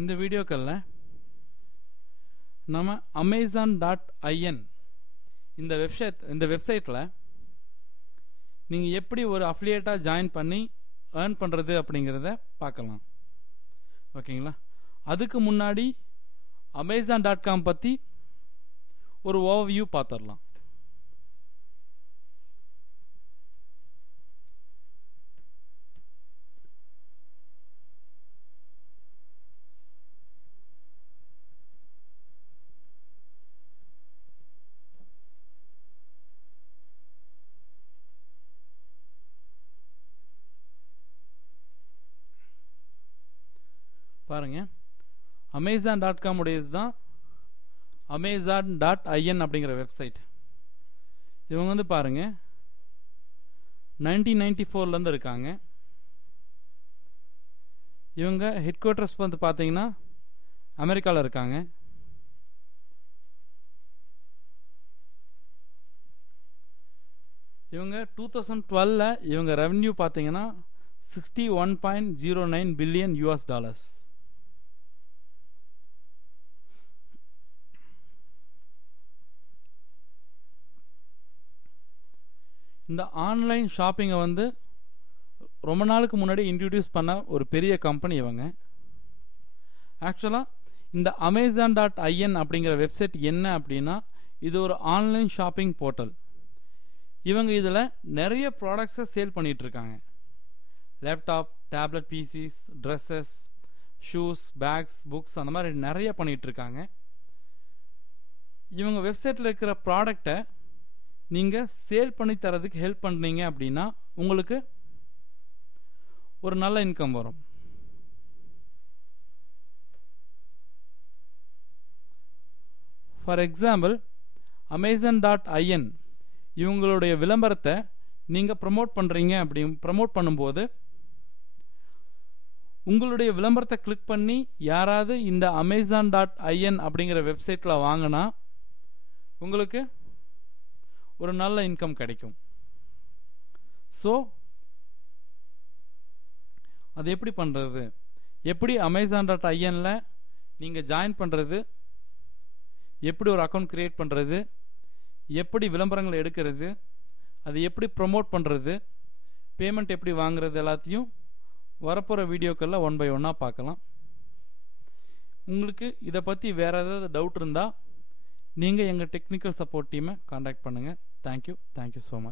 இந்த வீடியோக்கல்ல நம்ம amazon.in இந்த வெப்சைட்ல நீங்க எப்படி ஒரு அஃபிலியேட்டா ஜாயின் பண்ணி earn பண்றது அப்படிங்கறத பார்க்கலாம். ஓகேங்களா? அதுக்கு முன்னாடி amazon.com பத்தி ஒரு ஓவர்வியூ பார்த்தறலாம். பாருங்க, amazon.com உடையது தான் amazon.in அப்படிங்கிற வெப்சைட். இவங்க வந்து பாருங்க 1994ல இருந்து இருக்காங்க. இவங்க ஹெட் குவார்ட்டர்ஸ் வந்து பாத்தீங்கன்னா அமெரிக்கால இருக்காங்க. இவங்க 2012ல இவங்க ரெவென்யூ பாத்தீங்கன்னா $61.09 பில்லியன் US. இந்த ஆன்லைன் ஷாப்பிங்கை வந்து ரொம்ப நாளுக்கு முன்னாடி இன்ட்ரடியூஸ் பண்ண ஒரு பெரிய கம்பெனி இவங்க. ஆக்சுவலாக இந்த amazon.in அப்படிங்கிற வெப்சைட் என்ன அப்படின்னா, இது ஒரு ஆன்லைன் ஷாப்பிங் போர்ட்டல். இவங்க இதில் நிறைய ப்ராடக்ட்ஸை சேல் பண்ணிட்டு இருக்காங்க. Laptop, tablet, PCs, dresses, shoes, bags, books, அந்த மாதிரி நிறைய பண்ணிட்டு இருக்காங்க. இவங்க வெப்சைட்டில் இருக்கிற ப்ராடக்டை நீங்கள் சேல் பண்ணி தரதுக்கு ஹெல்ப் பண்ணீங்க அப்படின்னா உங்களுக்கு ஒரு நல்ல இன்கம் வரும். ஃபார் எக்ஸாம்பிள், amazon.in இவங்களுடைய விளம்பரத்தை நீங்கள் ப்ரமோட் பண்ணுறீங்க. அப்படி ப்ரமோட் பண்ணும்போது உங்களுடைய விளம்பரத்தை கிளிக் பண்ணி யாராவது இந்த amazon.in அப்படிங்கிற வெப்சைட்டில் வாங்கினா உங்களுக்கு ஒரு நல்ல இன்கம் கிடைக்கும். ஸோ அது எப்படி பண்ணுறது, எப்படி amazon.inல நீங்கள் ஜாயின் பண்ணுறது, எப்படி ஒரு அக்கௌண்ட் கிரியேட் பண்ணுறது, எப்படி விளம்பரங்கள் எடுக்கிறது, அது எப்படி ப்ரமோட் பண்ணுறது, பேமெண்ட் எப்படி வாங்குறது, எல்லாத்தையும் வரப்போகிற வீடியோக்களில் 1 by 1 பார்க்கலாம். உங்களுக்கு இதை பற்றி வேறு ஏதாவது டவுட் இருந்தால் நீங்கள் எங்கள் டெக்னிக்கல் சப்போர்ட் டீமை காண்டாக்ட் பண்ணுங்கள். Thank you so much.